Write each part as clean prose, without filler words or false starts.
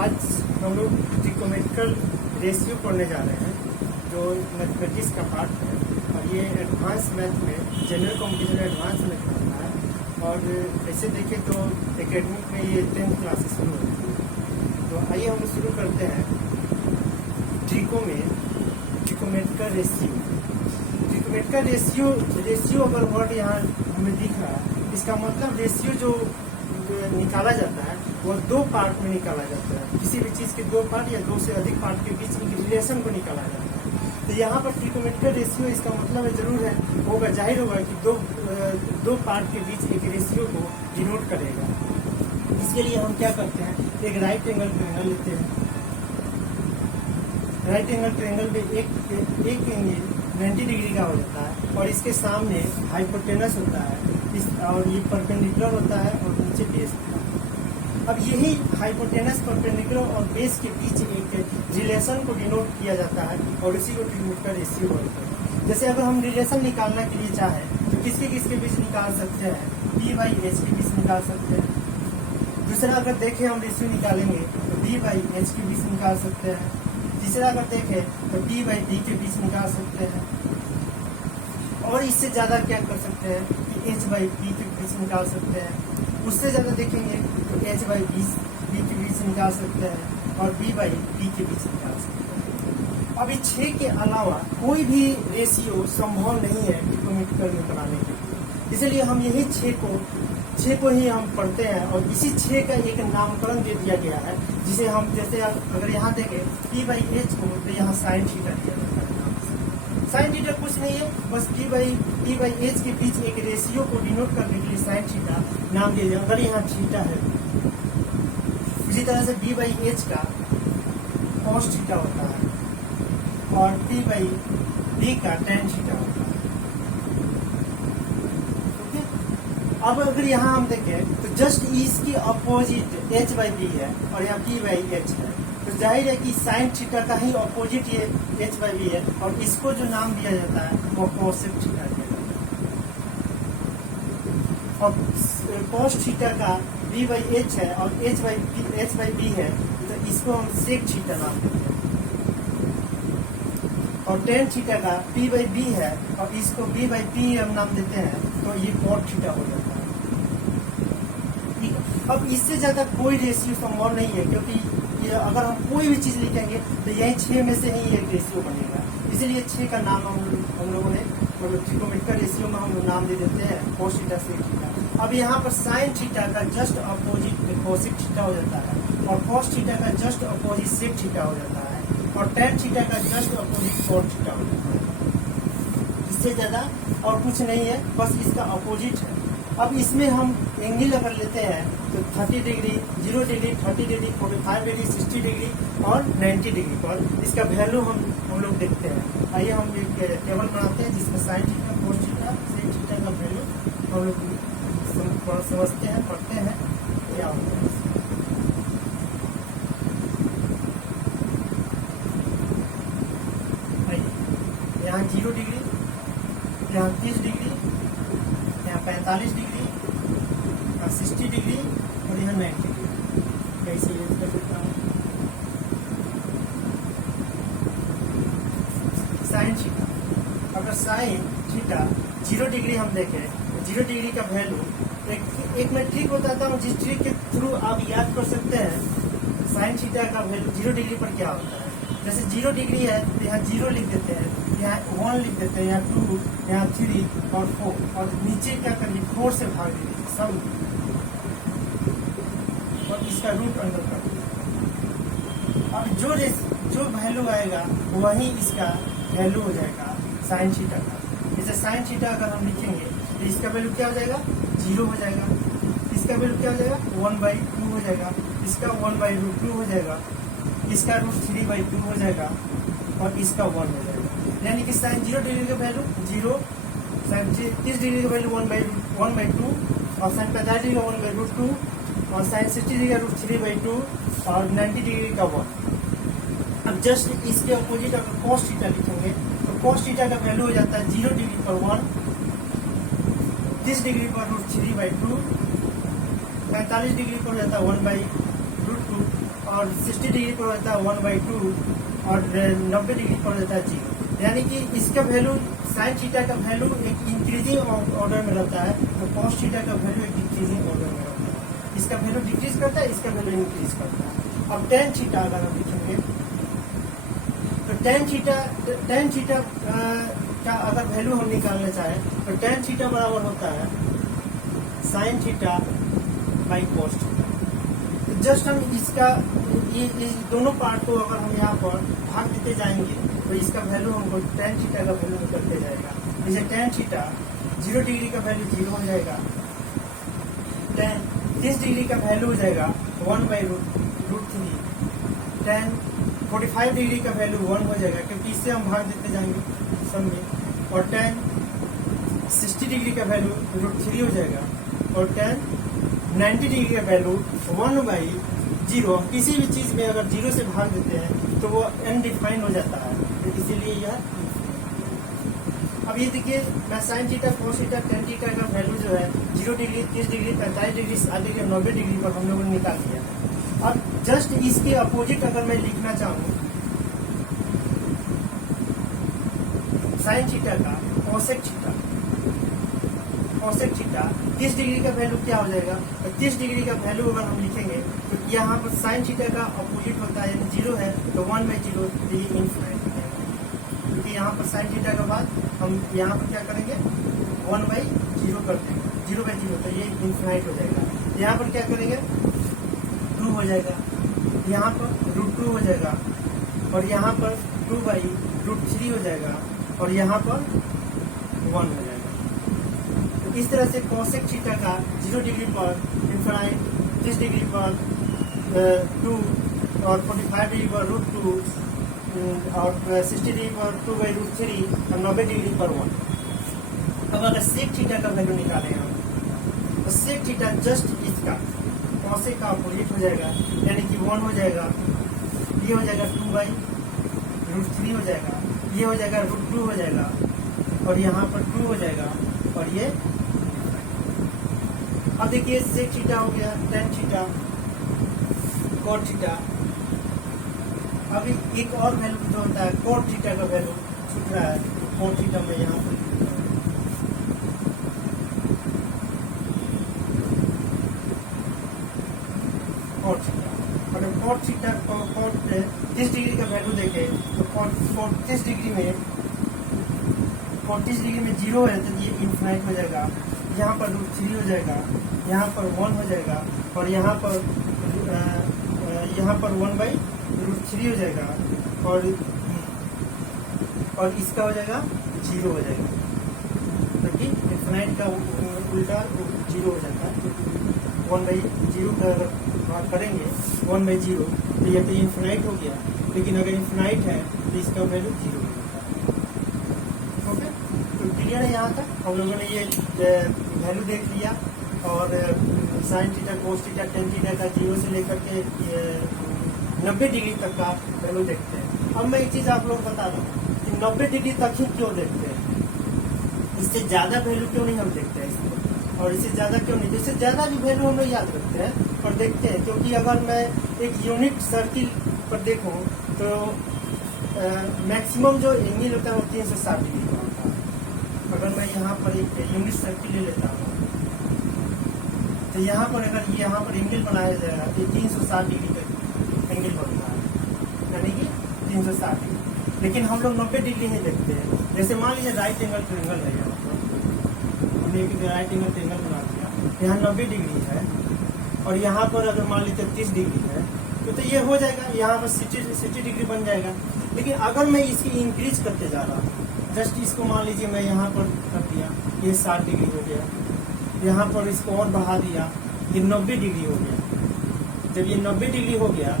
आज हम लोग ट्रिकोमेट्रिकल रेशियो पढ़ने जा रहे हैं जो मैथमेटिक्स का पार्ट है और ये एडवांस मैथ में जनरल कॉम्पिटिशन एडवांस में होता है। और ऐसे देखें तो एकेडमिक में ये 10th क्लास से शुरू होती है। तो आइए हम शुरू करते हैं ट्रिकोमेट्रिकल रेशियो अगर वर्ड यहाँ हमें दिख रहा है, इसका मतलब रेशियो जो निकाला जाता है वो दो पार्ट में निकाला जाता है। किसी भी चीज़ के दो पार्ट या दो से अधिक पार्ट के बीच में रिलेशन को निकाला जाता है। तो यहाँ पर ट्रिकोमेट्रिकल रेशियो इसका मतलब है जरूर है होगा, जाहिर होगा कि दो पार्ट के बीच एक रेशियो को डिनोट करेगा। इसके लिए हम क्या करते हैं, एक राइट एंगल ट्रायंगल लेते हैं। राइट एंगल ट्रायंगल में एक एंगल 90 डिग्री का हो जाता है और इसके सामने हाइपोटेनस होता है और ये परपेंडिकुलर होता है और नीचे बेस होता है। अब यही हाइपोटेनस, परपेंडिकुलर और बेस के बीच एक रिलेशन को डिनोट किया जाता है और इसी को ट्रिकोमेट्रिकल रेशियो बोलते हैं। जैसे अगर हम रिलेशन निकालने के लिए चाहें तो किसके बीच निकाल सकते हैं, P/H के बीच निकाल सकते हैं। दूसरा अगर देखें हम रेशियो निकालेंगे तो D/H के बीच निकाल सकते हैं। तीसरा अगर देखें तो D/D के बीच निकाल सकते हैं। और इससे ज़्यादा क्या कर सकते हैं कि H/P के बीच निकाल सकते हैं। उससे ज़्यादा देखेंगे तो H/B के बीच निकाल सकते हैं और B/D के बीच निकाल सकते हैं। अब इस 6 के अलावा कोई भी रेशियो संभव नहीं है ट्रिकोमेट्रिकल में बनाने के लिए, इसलिए हम यही 6 को ही हम पढ़ते हैं और इसी 6 का एक नामकरण दे दिया गया है, जिसे हम जैसे अगर यहाँ देखें P/H को तो यहाँ साइन थीटा दिया जाता है। साइन थीटा कुछ नहीं है, बस P/H के बीच एक रेशियो को डिनोट करने के लिए साइन थीटा नाम दिया जाए अगर यहाँ थीटा है। इसी तरह से B/H का cos थीटा होता है और P/D का tan थीटा होता है। अब अगर यहाँ हम देखें तो जस्ट इसकी अपोजिट H/B है और यहाँ P/H है, तो जाहिर है कि साइन थीटा का ही अपोजिट ये H/B है और इसको जो नाम दिया जाता है वो कोसेक थीटा दिया जाता है। और cos थीटा का B/H है और H/B है, तो इसको हम सेक थीटा नाम देते हैं। और tan थीटा का P/B है और इसको B/P हम नाम देते हैं, तो ये cot थीटा हो जाता है। अब इससे ज्यादा कोई रेशियो संभव नहीं है, क्योंकि ये अगर हम कोई भी चीज लिखेंगे तो यही 6 में से ही एक रेशियो बनेगा। इसीलिए 6 का नाम हम लोगों ने ट्रिकोमेट्रिकल रेशियो में हम नाम दे देते हैं cos थीटा सेक थीटा। अब यहाँ पर साइन थीटा का जस्ट अपोजिट कोसेक थीटा हो जाता है और cos थीटा का जस्ट अपोजिट सेक थीटा हो जाता है और tan थीटा का जस्ट अपोजिट cot थीटा हो जाता है। इससे ज्यादा और कुछ नहीं है, बस इसका अपोजिट है। अब इसमें हम एंगल अगर लेते हैं तो 30 degree, 0 degree, 30 degree, 45 degree, 60 degree और 90 डिग्री पर इसका वैल्यू हम लोग देखते हैं। आइए हम एक टेबल बनाते हैं जिसमें sine theta, cos theta, sec theta का वैल्यू हम लोग समझते हैं, पढ़ते हैं क्या होता है। यहाँ 0 डिग्री, यहाँ 30 डिग्री, यहाँ 45 डिग्री, यहाँ 60 डिग्री और यहाँ 90 डिग्री। कैसे यूज कर सकता हूँ, साइन थीटा। अगर साइन थीटा 0 डिग्री हम देखें तो 0 डिग्री का वैल्यू एक मैं ट्रिक बताता हूँ जिस ट्रिक के थ्रू आप याद कर सकते हैं साइन थीटा का वैल्यू 0 डिग्री पर क्या होता है। जैसे 0 डिग्री है तो यहाँ 0 लिख देते हैं, यहाँ 1 लिख देते हैं, यहाँ 2, यहाँ 3 और 4 और नीचे क्या करिए 4 से भाग दीजिए सब और इसका रूट अंडर कर दीजिए। अब जो वैल्यू आएगा वही इसका वैल्यू हो जाएगा साइन थीटा का। जैसे साइन थीटा अगर हम लिखेंगे तो इसका वैल्यू क्या हो जाएगा 0 हो जाएगा, इसका वैल्यू क्या हो जाएगा 1/2 हो जाएगा, इसका 1/√2 हो जाएगा, इसका √3/2 हो जाएगा और इसका 1 हो जाएगा। यानी कि साइन 0 डिग्री का वैल्यू 0, साइन 30 डिग्री का वैल्यू 1/2 और साइन 45 डिग्री का 1/√2 और साइन 60 डिग्री का √3/2 और 90 डिग्री का 1। अब जस्ट इसके अपोजिट अगर cos थीटा लिखेंगे तो cos थीटा का वैल्यू हो जाता है 0 डिग्री पर 1, 30 डिग्री पर √3/2, 45 डिग्री पर हो जाता है 1/√2 और 60 डिग्री पर हो जाता है 1/2 और 90 डिग्री पर हो जाता है 0। यानी कि इसका वैल्यू साइन थीटा का वैल्यू एक इंक्रीजिंग ऑर्डर में रहता है, तो कॉस थीटा का वैल्यू एक डिक्रीजिंग ऑर्डर में रहता है। इसका वैल्यू डिक्रीज करता है, इसका वैल्यू इंक्रीज करता है। अब टेन थीटा अगर हम लिखेंगे तो टेन थीटा का अगर वैल्यू हम निकालना चाहें तो टेन थीटा बराबर होता है sine theta by cos theta. तो जस्ट हम इसका ये दोनों पार्ट को अगर हम यहाँ पर भाग देते जाएंगे तो इसका वैल्यू हमको टेन थीटा का वैल्यू निकलते जाएगा। जैसे टेन थीटा 0 डिग्री का वैल्यू 0 हो जाएगा, 30 डिग्री का वैल्यू हो जाएगा 1/√3, 45 डिग्री का वैल्यू 1 हो जाएगा क्योंकि इससे हम भाग देते जाएंगे सब में, और 60 डिग्री का वैल्यू √3 हो जाएगा, और 90 डिग्री का वैल्यू 1/0। किसी भी चीज में अगर 0 से भाग देते हैं तो वो अनडिफाइंड हो जाता है, तो इसीलिए यह। अब ये देखिए मैं sine theta cos theta tan theta का वैल्यू जो है 0 degree 30 degree 45 degree 60 degree 90 degree पर हम लोगों ने निकाल दिया। अब जस्ट इसके अपोजिट अगर मैं लिखना चाहूँ साइन थीटा का कॉसेक थीटा 30 डिग्री का वैल्यू क्या हो जाएगा, तो 30 डिग्री का वैल्यू अगर हम लिखेंगे तो यहाँ पर साइन थीटा का अपोजिट होता है, यानी 0 है तो 1/0 तो ये इनफिनिट हो जाएगा। क्योंकि यहाँ पर साइन थीटा के बाद हम यहाँ पर क्या करेंगे 1/0 कर देंगे, 0/0 तो ये इनफिनिट हो जाएगा। यहाँ पर क्या करेंगे 2 हो जाएगा, यहाँ पर √2 हो जाएगा, और यहाँ पर 2/√3 हो जाएगा, और यहाँ पर 1 हो जाएगा। तो इस तरह से कोसेक थीटा का 0 डिग्री पर इनफिनिट, 30 डिग्री पर 2 और 45 डिग्री पर √2 और 60 डिग्री पर 2/√3 और 90 डिग्री पर 1। अब अगर सेक थीटा का वैल्यू निकालें हम तो सेक थीटा जस्ट इसका कॉसेक का अपोजिट हो जाएगा, यानी कि 1 हो जाएगा, ये हो जाएगा 2/√3 हो जाएगा, ये हो जाएगा √2 हो जाएगा, और यहाँ पर 2 हो जाएगा, और ये। अब देखिए सेक थीटा हो गया, टेन थीटा, कॉट थीटा। अभी एक और वैल्यू जो होता है कॉट थीटा का वैल्यू छूट रहा है, कॉट थीटा में यहाँ पर कॉट थीटा, अगर कॉट थीटा कॉट 30 डिग्री का वैल्यू देखे तो कॉट 30 डिग्री में 40 डिग्री में 0 है तो ये इनफिनिट हो जाएगा, यहाँ पर √3 हो जाएगा, यहाँ पर 1 हो जाएगा, और यहाँ पर 1/√3 हो जाएगा, और इसका हो जाएगा 0 हो जाएगा, क्योंकि इनफिनिट का उल्टा 0 हो जाता है। 1/0 का अगर बात करेंगे 1/0 तो ये तो इनफिनिट हो गया, लेकिन अगर इनफिनिट है तो इसका वैल्यू 0 हो जाता है। ओके, तो क्लियर है यहाँ तक। हम लोगों ने ये वैल्यू देख लिया, और sine theta cos theta tan theta का 0 से लेकर के 90 डिग्री तक का वैल्यू देखते हैं। अब मैं एक चीज आप लोग बता दूं कि 90 डिग्री तक ही क्यों देखते हैं, इससे ज्यादा वैल्यू क्यों नहीं हम देखते हैं इसको, और इससे ज्यादा क्यों नहीं, इससे ज्यादा भी वैल्यू हम लोग याद रखते हैं और देखते हैं। क्योंकि अगर मैं एक यूनिट सर्किल पर देखूं तो मैक्सिमम जो एंगल होता है वो 360 डिग्री का होता है। अगर मैं यहाँ पर एक यूनिट सर्किल ले लेता हूँ तो यहाँ पर अगर यहाँ पर एंगल बनाया जाएगा तो 360 डिग्री का एंगल बनता है, यानी कि 360 डिग्री। लेकिन हम लोग 90 डिग्री नहीं देखते हैं। जैसे मान लीजिए राइट एंगल ट्रायंगल है, यहाँ पर हमने एक राइट एंगल ट्रायंगल बना दिया, यहाँ 90 डिग्री है, और यहाँ पर अगर मान लीजिए 30 डिग्री है तो ये हो जाएगा, यहाँ पर 60 डिग्री बन जाएगा। लेकिन अगर मैं इसकी इंक्रीज करते जा रहा हूँ, जस्ट इसको मान लीजिए मैं यहाँ पर कर दिया, ये 60 डिग्री हो गया, यहाँ पर इसको और बढ़ा दिया, ये 90 डिग्री हो गया। जब ये 90 डिग्री हो गया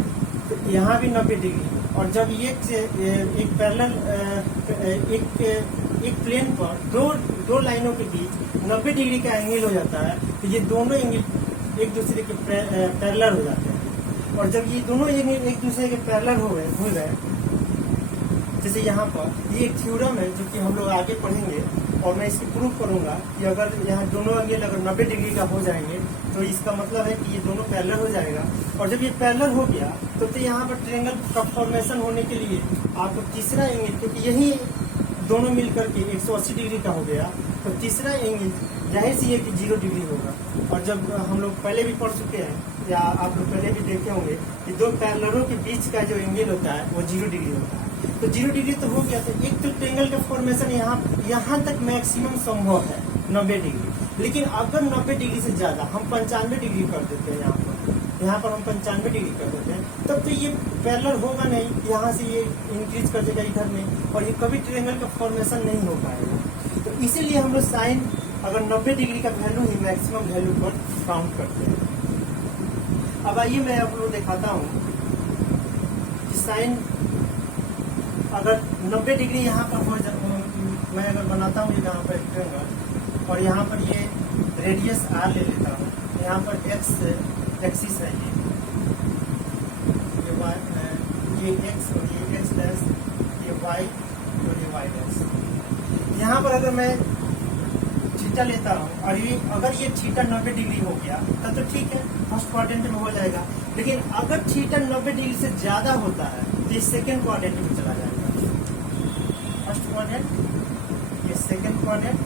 तो यहाँ भी 90 डिग्री, और जब एक पैरेलल एक प्लेन पर दो लाइनों के बीच 90 डिग्री का एंगल हो जाता है, तो ये दोनों एंगल एक दूसरे के पैरेलल हो जाते हैं। और जब ये दोनों एंगल एक दूसरे के पैरेलल हो गए, जैसे यहाँ पर ये एक थ्योरम है जो कि हम लोग आगे पढ़ेंगे, और मैं इसको प्रूव करूंगा कि अगर यहाँ दोनों एंगल अगर 90 डिग्री का हो जाएंगे तो इसका मतलब है कि ये दोनों पैरेलल हो जाएगा। और जब ये पैरेलल हो गया तो यहाँ पर ट्रायंगल का फॉर्मेशन होने के लिए आपको तीसरा एंगल, क्योंकि यही दोनों मिलकर के 180 डिग्री का हो गया, तो तीसरा एंगल जाहिर सी है कि 0 डिग्री होगा। और जब हम लोग पहले भी पढ़ चुके हैं या आप लोग पहले भी देखे होंगे कि दो पैरेललों के बीच का जो एंगल होता है वो 0 डिग्री होता है। तो 0 डिग्री तो हो गया, तो एक तो ट्रायंगल का फॉर्मेशन यहाँ तक मैक्सिमम संभव है 90 डिग्री। लेकिन अगर 90 डिग्री से ज्यादा हम 95 डिग्री कर देते हैं, यहाँ पर हम 95 डिग्री कर देते हैं, तब तो ये पैरेलल होगा नहीं, यहाँ से ये इंक्रीज कर देगा इधर में और ये कभी ट्रायंगल का फॉर्मेशन नहीं हो पाएगा। तो इसीलिए हम लोग साइन अगर 90 डिग्री का वैल्यू ही मैक्सिमम वैल्यू पर काउंट करते हैं। अब आइए मैं आप लोग दिखाता हूँ कि साइन अगर 90 डिग्री यहाँ पर हो मैं अगर बनाता हूँ यहाँ पर ट्रायंगल और यहाँ पर ये रेडियस r ले लेता हूँ, यहाँ पर x एक्सिस है, ये x और ये x डैश, ये y और ये y डैश। यहाँ पर अगर मैं थीटा लेता हूँ और ये अगर ये थीटा 90 डिग्री हो गया तब तो ठीक है, फर्स्ट क्वाड्रेंट में हो जाएगा। लेकिन अगर थीटा 90 डिग्री से ज्यादा होता है तो ये सेकेंड क्वाड्रेंट में चला जाएगा। फर्स्ट क्वाड्रेंट, ये सेकेंड क्वाड्रेंट,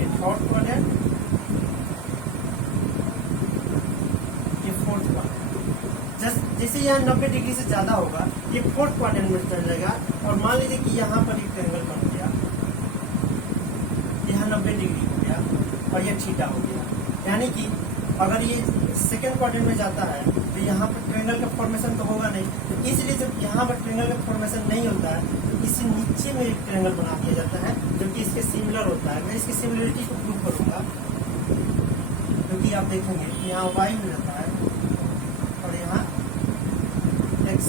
ये थर्ड क्वाड्रेंट, ये फोर्थ क्वाड्रेंट। जैसे यहाँ 90 डिग्री से ज्यादा होगा ये फोर्थ क्वाड्रेंट में चला जाएगा। और मान लीजिए कि यहाँ पर एक ट्रायंगल बन गया, यहाँ 90 डिग्री हो गया और ये थीटा हो गया, यानी कि अगर ये सेकेंड क्वाड्रेंट में जाता है तो यहाँ पर ट्रायंगल का फॉर्मेशन तो होगा नहीं। तो इसलिए जब यहाँ पर ट्रायंगल का फॉर्मेशन नहीं होता है तो इसी नीचे में एक ट्रायंगल बना दिया जाता है जो कि इसके सिमिलर होता है। मैं इसकी सिमिलरिटी को प्रूव करूंगा, क्योंकि आप देखेंगे यहाँ y हो जाता है और यहाँ x,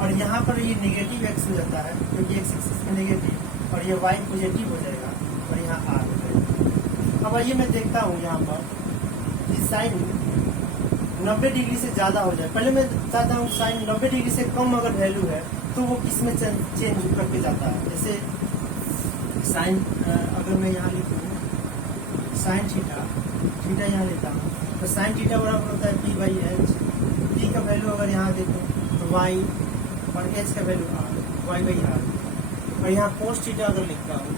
और यहाँ पर ये नेगेटिव x हो जाता है क्योंकि x एक्सिस में नेगेटिव, और ये y पॉजिटिव हो जाएगा और यहाँ r हो जाएगा। अब आइए मैं देखता हूँ यहाँ पर साइन 90 डिग्री से ज्यादा हो जाए। पहले मैं चाहता हूँ साइन 90 डिग्री से कम अगर वैल्यू है तो वो किस में चेंज करके जाता है। जैसे साइन अगर मैं यहाँ लिखूँ साइन थीटा, थीटा यहाँ लेता हूँ तो साइन थीटा बराबर होता है p बाई एच। p का वैल्यू अगर यहाँ देखें तो y और h का value r, y by r। और यहाँ कोस थीटा अगर लिखता हूँ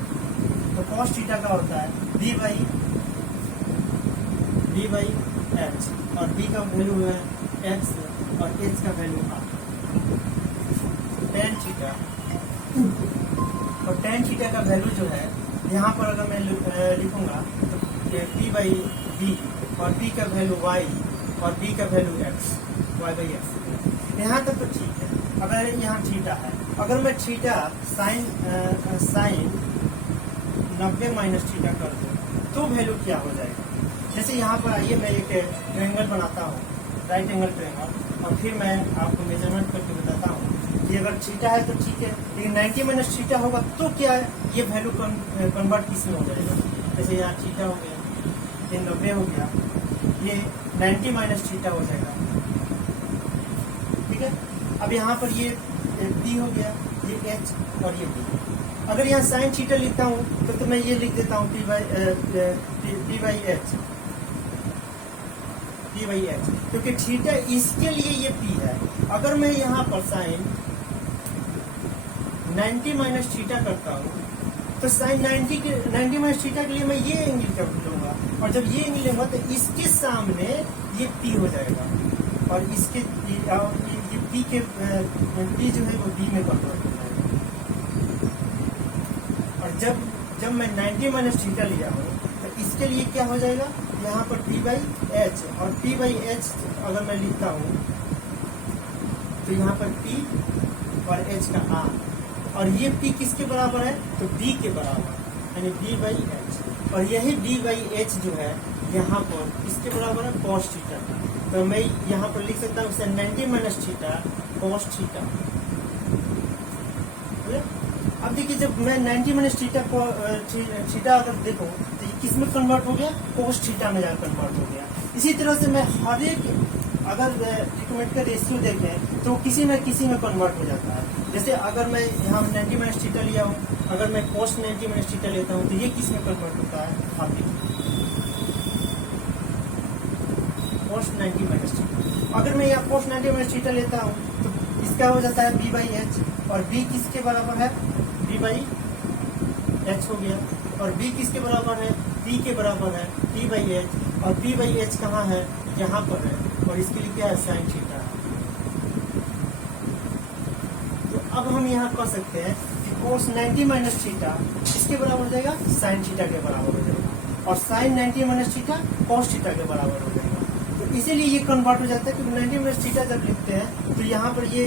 तो कोस थीटा का होता है b बाई एच, और b का वैल्यू है x और h का वैल्यू r। टेन थीटा, और टेन थीटा का वैल्यू जो है यहाँ पर अगर मैं लिखूंगा तो p बाई b और b का वैल्यू y और b का value x, y by x। यहाँ तक तो ठीक है। अगर यहाँ थीटा है, अगर मैं थीटा साइन 90 माइनस थीटा कर दूँ तो वैल्यू क्या हो जाएगा। जैसे यहाँ पर आइए मैं एक ट्रायंगल बनाता हूँ, राइट एंगल ट्रायंगल, और फिर मैं आपको मेजरमेंट करके बताता हूँ कि अगर थीटा है तो ठीक है, लेकिन 90 माइनस थीटा होगा तो क्या है, ये वैल्यू कन्वर्ट किस में हो जाएगा। जैसे यहाँ थीटा हो गया, ये 90 हो गया, ये 90 माइनस थीटा हो जाएगा, ठीक है। अब यहाँ पर ये p हो गया, ये h और ये b। अगर यहाँ साइन थीटा लिखता हूँ तो मैं ये लिख देता हूँ p बाई एच, क्योंकि थीटा इसके लिए ये p है। अगर मैं यहाँ पर साइन 90 माइनस थीटा करता हूँ तो साइन 90 माइनस थीटा के लिए मैं ये एंगल का लूंगा, और जब ये एंगल लूंगा तो इसके सामने ये p हो जाएगा, और इसके ये p के p जो है वो b में कन्वर्ट हो जाएगा। और जब मैं 90 माइनस थीटा लिया हूँ तो इसके लिए क्या हो जाएगा, यहाँ पर p बाई एच, और p बाई एच अगर मैं लिखता हूँ तो यहाँ पर p और h का r, और ये p किसके बराबर है तो b के बराबर, यानी b बाई एच। और यही b बाई एच जो है यहाँ पर इसके बराबर है cos थीटा का। तो मैं यहाँ पर लिख सकता हूँ 90 माइनस थीटा cos थीटा। अब देखिए जब मैं 90 माइनस थीटा अगर देखो तो किस में कन्वर्ट हो गया, cos थीटा में जाकर कन्वर्ट हो गया। इसी तरह से मैं हर एक अगर ट्रीटमेंट का रेशियो देखें तो किसी न किसी में कन्वर्ट हो जाता है। जैसे अगर मैं यहाँ 90 माइनस थीटा लिया हूँ, अगर मैं कोस 90 माइनस थीटा लेता हूँ तो ये किस में कन्वर्ट होता है, आप देखिए कोस 90 माइनस थीटा। अगर मैं यहाँ कोस 90 माइनस थीटा लेता हूँ तो इसका हो जाता है बी बाई एच, और बी किसके बराबर है, बी बाई एच हो गया, और बी किसके बराबर है, पी के बराबर है पी बाई एच, और पी बाई एच कहाँ है, यहाँ पर है, और इसके लिए क्या है, साइन थीटा है। तो अब हम यहाँ कह सकते हैं कि कोस 90 माइनस थीटा इसके बराबर हो जाएगा, साइन थीटा के बराबर हो जाएगा, और sine 90 minus theta cos theta के बराबर हो जाएगा। तो इसीलिए ये कन्वर्ट हो जाता है, क्योंकि 90 माइनस थीटा जब लिखते हैं तो यहाँ पर ये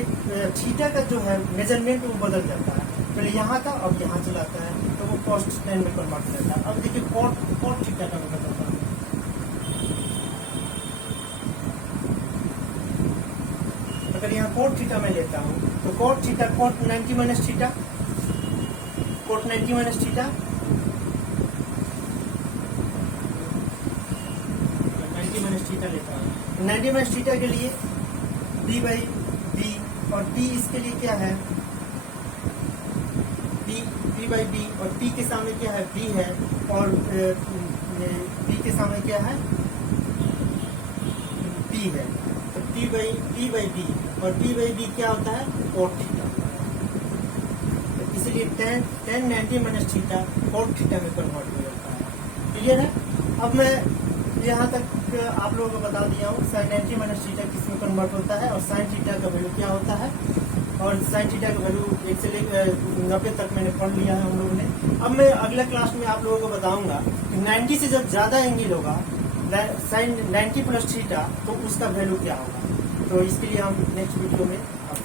थीटा का जो है मेजरमेंट वो बदल जाता है, पहले यहाँ था अब यहाँ चलाता है, तो वो कॉस 10 में कन्वर्ट हो जाता है। अब देखिए कॉट थीटा का मैं बताता हूँ। अगर यहाँ कोट थीटा में लेता हूँ तो cot theta cot 90 minus theta, cot 90 minus theta 90 minus theta लेता हूँ, 90 माइनस थीटा के लिए बी बाई बी, और बी इसके लिए क्या है, बी बाई बी, और पी के सामने क्या है, बी है, और बी के सामने क्या है, पी है, तो पी बाई बी, और पी बाई बी क्या होता है, कोट थीटा। तो इसलिए ten 90 minus theta cot theta में कन्वर्ट हो जाता है। क्लियर है। अब मैं यहाँ तक आप लोगों को बता दिया हूँ साइन 90 माइनस थीटा किस में कन्वर्ट होता है, और साइन थीटा का वैल्यू क्या होता है, और साइन थीटा का वैल्यू 1 से लेकर 90 तक मैंने पढ़ लिया है हम लोगों ने। अब मैं अगले क्लास में आप लोगों को बताऊंगा कि 90 से जब ज्यादा एंगल होगा साइन 90 प्लस थीटा तो उसका वैल्यू क्या होगा। तो इसके लिए हम नेक्स्ट वीडियो में आप